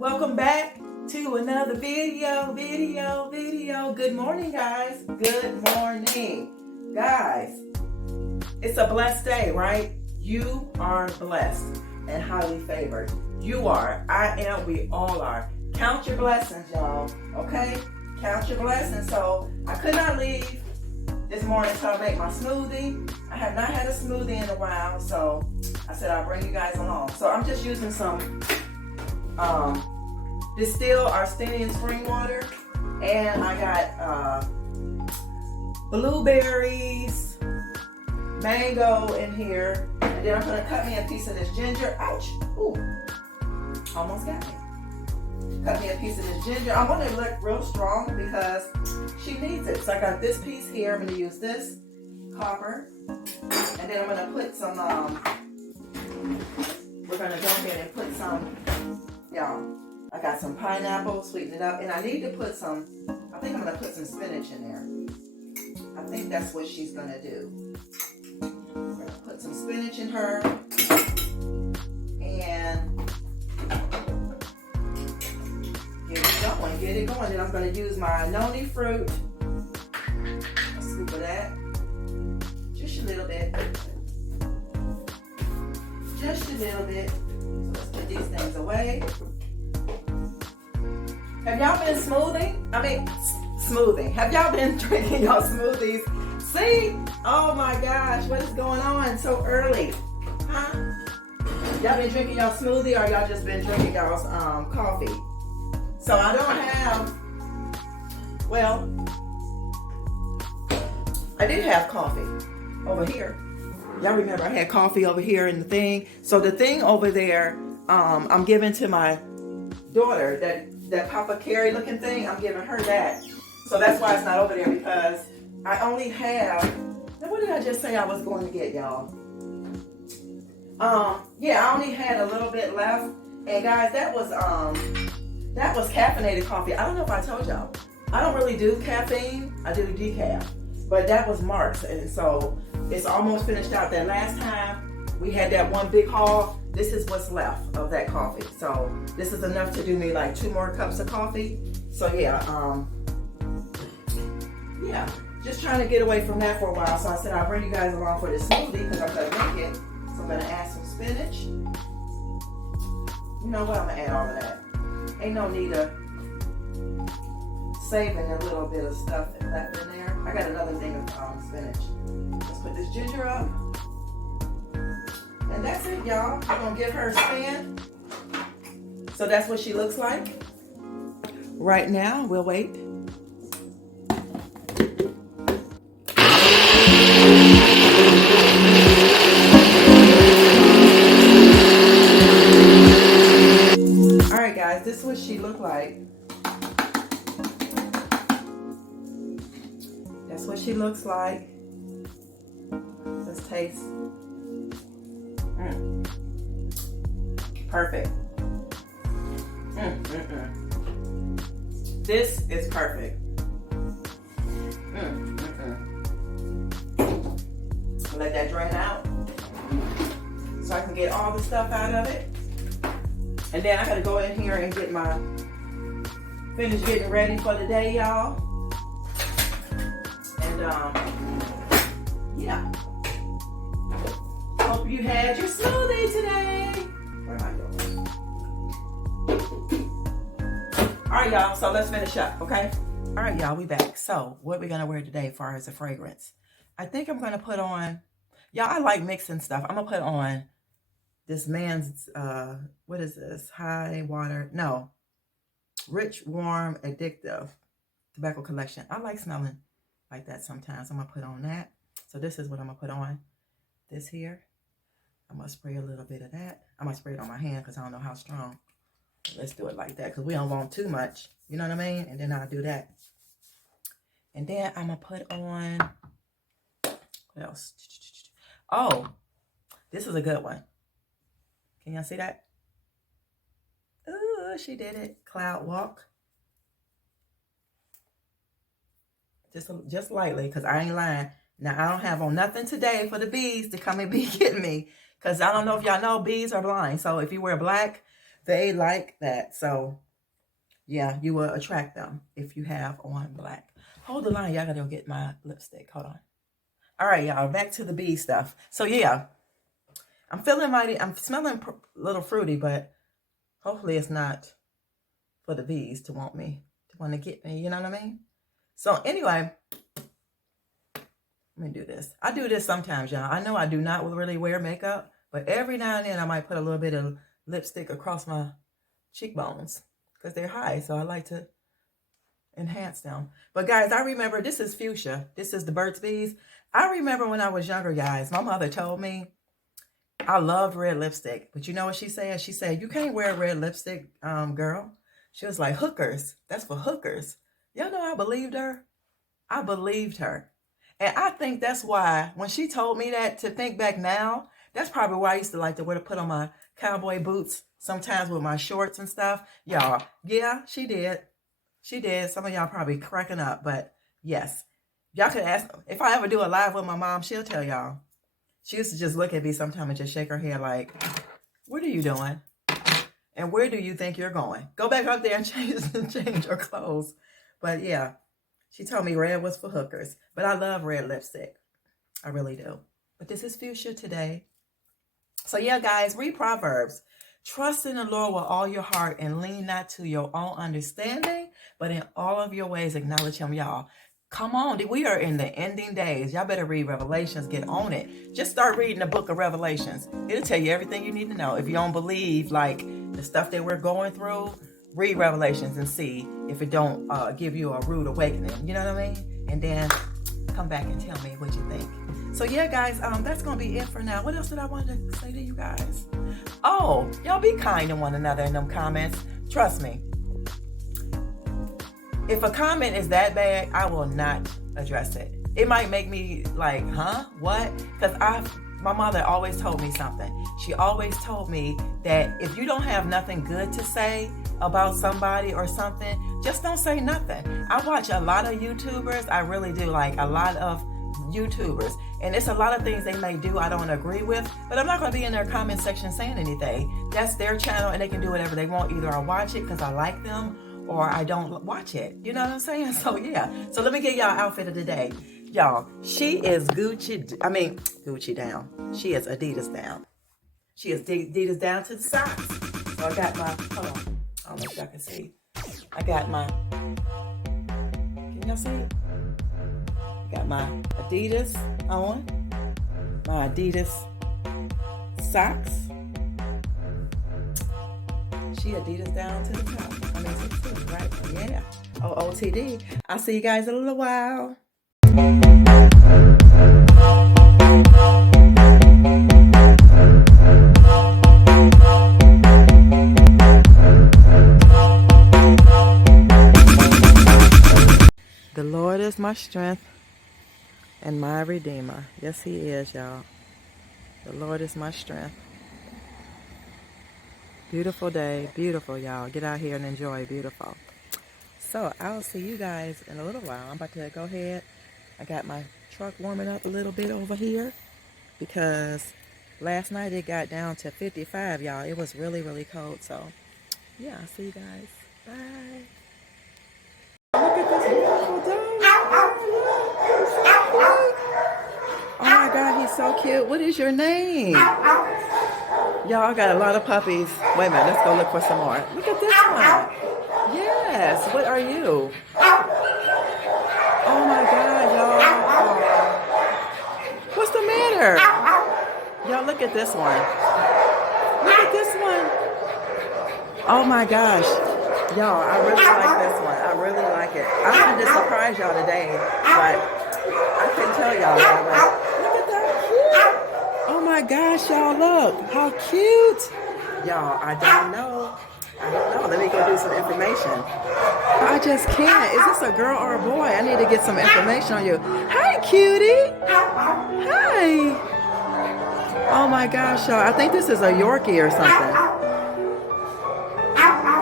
Welcome back to another video. Good morning, guys. Good morning, guys. It's a blessed day, right? You are blessed and highly favored. You are. I am. We all are. Count your blessings, y'all. Okay? Count your blessings. So I could not leave this morning to make my smoothie. I have not had a smoothie in a while, so I said I'll bring you guys along. So I'm just using some distilled Arsenian spring water, and I got blueberries, mango in here, and then I'm gonna cut me a piece of this ginger. Ouch! Ooh, almost got me. Cut me a piece of this ginger. I want it to look real strong because she needs it. So I got this piece here. I'm gonna use this copper, and then I'm gonna put some. We're gonna go ahead and put some. Y'all, I got some pineapple, sweeten it up, and I need to put some. I think I'm gonna put some spinach in there. I think that's what she's gonna do. We're gonna put some spinach in her, and get it going. Then I'm gonna use my noni fruit. A scoop of that, just a little bit, just a little bit. So let's put these things away. Have y'all been smoothing? Have y'all been drinking y'all smoothies? See? Oh my gosh, what is going on so early? Huh? Y'all been drinking y'all smoothie, or y'all just been drinking y'all's coffee? So I don't have, well, I did have coffee over here. Y'all remember I had coffee over here in the thing. So the thing over there, I'm giving to my daughter, that Papa Carrie looking thing, I'm giving her that. So that's why it's not over there, because I only have, now what did I just say I was going to get, y'all? Yeah, I only had a little bit left. And guys, that was caffeinated coffee. I don't know if I told y'all. I don't really do caffeine. I do decaf. But that was Mark's, and so it's almost finished out. That last time we had that one big haul, this is what's left of that coffee. So this is enough to do me like 2 more cups of coffee. So yeah, just trying to get away from that for a while. So I said I'll bring you guys along for this smoothie because I'm gonna make it. So I'm gonna add some spinach. You know what? I'm gonna add all of that. Ain't no need of saving a little bit of stuff left in there. I got another thing of spinach. Let's put this ginger up. And that's it, y'all. We're gonna give her a spin. So that's what she looks like. Right now, we'll wait. All right, guys, this is what she looked like. That's what she looks like. Let's taste. Perfect. This is perfect. Let that drain out so I can get all the stuff out of it. And then I gotta go in here and get finish getting ready for the day, y'all. And yeah. Hope you had your smoothie today. Where am I going? All right, y'all, so let's finish up, okay? All right, y'all, we back. So what we're gonna wear today for as a fragrance. I think I'm gonna put on, y'all, I like mixing stuff. I'm gonna put on this man's, what is this? Rich, Warm, Addictive Tobacco Collection. I like smelling like that sometimes. I'm gonna put on that. So this is what I'm gonna put on. This here. I'm gonna spray a little bit of that. I'm gonna spray it on my hand because I don't know how strong. Let's do it like that because we don't want too much. You know what I mean? And then I'll do that. And then I'm gonna put on, what else? Oh, this is a good one. Can y'all see that? Ooh, she did it. Cloud Walk. Just lightly, because I ain't lying. Now, I don't have on nothing today for the bees to come and be getting me. Because I don't know if y'all know, bees are blind. So if you wear black, they like that. So, yeah, you will attract them if you have on black. Hold the line. Y'all got to go get my lipstick. Hold on. All right, y'all. Back to the bee stuff. So, yeah. I'm smelling a little fruity, but hopefully it's not for the bees to want to get me. You know what I mean? So, anyway. Let me do this. I do this sometimes, y'all. I know I do not really wear makeup, but every now and then I might put a little bit of lipstick across my cheekbones because they're high, so I like to enhance them. But guys, I remember, this is fuchsia. This is the Burt's Bees. I remember when I was younger, guys, my mother told me I loved red lipstick. But you know what she said? She said, you can't wear red lipstick, girl. She was like, hookers. That's for hookers. Y'all know I believed her. I believed her. And I think that's why, when she told me that, to think back now, that's probably why I used to like to put on my cowboy boots, sometimes with my shorts and stuff. Y'all, yeah, she did. She did. Some of y'all probably cracking up, but yes. Y'all could ask, if I ever do a live with my mom, she'll tell y'all. She used to just look at me sometimes and just shake her head like, what are you doing? And where do you think you're going? Go back up there and change your clothes. But yeah. She told me red was for hookers, but I love red lipstick. I really do. But this is fuchsia today. So yeah, guys, read Proverbs. Trust in the Lord with all your heart and lean not to your own understanding, but in all of your ways acknowledge him, y'all. Come on, we are in the ending days. Y'all better read Revelations, get on it. Just start reading the book of Revelations. It'll tell you everything you need to know. If you don't believe like the stuff that we're going through, read Revelations and see if it don't give you a rude awakening. You know what I mean? And then come back and tell me what you think. So yeah, guys, that's going to be it for now. What else did I want to say to you guys? Oh, y'all be kind to one another in them comments. Trust me. If a comment is that bad, I will not address it. It might make me like, huh? What? Because my mother always told me something. She always told me that if you don't have nothing good to say about somebody or something, just don't say nothing. I watch a lot of YouTubers. I really do, like a lot of YouTubers. And it's a lot of things they may do I don't agree with, but I'm not going to be in their comment section saying anything. That's their channel and they can do whatever they want. Either I watch it because I like them or I don't watch it. You know what I'm saying? So yeah. So let me get y'all outfit of the day. Y'all, she is Gucci down. She is Adidas down. She is Adidas down to the socks. So I got my, hold on, I don't know if y'all can see. I got my, can y'all see? Got my Adidas on, my Adidas socks. She Adidas down to the top. I mean, to the top, right? Yeah. Oh, OTD. I'll see you guys in a little while. The Lord is my strength and my redeemer. Yes, he is, y'all. The Lord is my strength. Beautiful day. Beautiful, y'all. Get out here and enjoy. Beautiful. So, I'll see you guys in a little while. I'm about to go ahead. I got my truck warming up a little bit over here because last night it got down to 55, y'all. It was really, really cold. So, yeah, I'll see you guys. Bye. Look at this beautiful dog. Oh my God, he's so cute. What is your name? Y'all got a lot of puppies. Wait a minute, let's go look for some more. Look at this one. Yes, what are you? Oh my God, y'all. What's the matter? Y'all, look at this one. Look at this one. Oh my gosh. Y'all, I really like this one. I really like it. I wanted to surprise y'all today, but I couldn't tell y'all that. But look at that cute. Oh my gosh, y'all, look. How cute. Y'all, I don't know. Let me go do some information. I just can't. Is this a girl or a boy? I need to get some information on you. Hi, cutie. Hi. Oh my gosh, y'all. I think this is a Yorkie or something.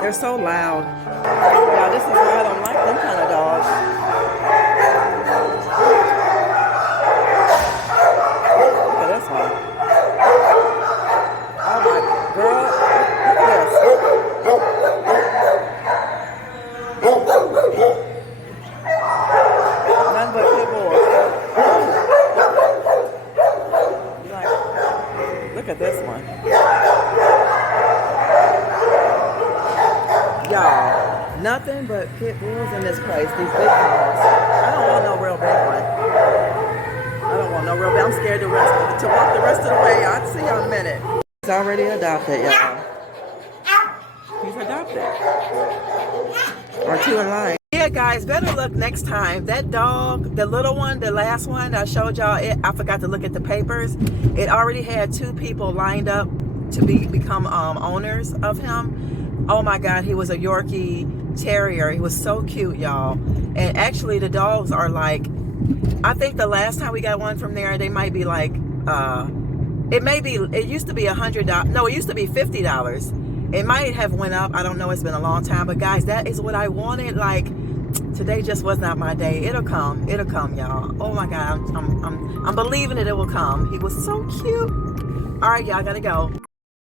They're so loud. Yeah, this is why I don't like them kind of dogs. Look at this one. Oh my girl, look at this. None but pit bulls. Look at this one. Y'all, nothing but pit bulls in this place. These big dogs. I don't want no real big one. I don't want no real big. I'm scared to walk the rest of the way. I'll see y'all in a minute. He's already adopted, y'all. He's adopted. Or two in line. Yeah, guys, better look next time. That dog, the little one, the last one I showed y'all, I forgot to look at the papers. It already had 2 people lined up to become owners of him. Oh my God, he was a Yorkie Terrier. He was so cute, y'all. And actually the dogs are like, I think the last time we got one from there, they might be like, it used to be $100. No, it used to be $50. It might have went up. I don't know. It's been a long time. But guys, that is what I wanted. Like, today just was not my day. It'll come. It'll come, y'all. Oh my God. I'm believing it will come. He was so cute. All right, y'all, gotta go.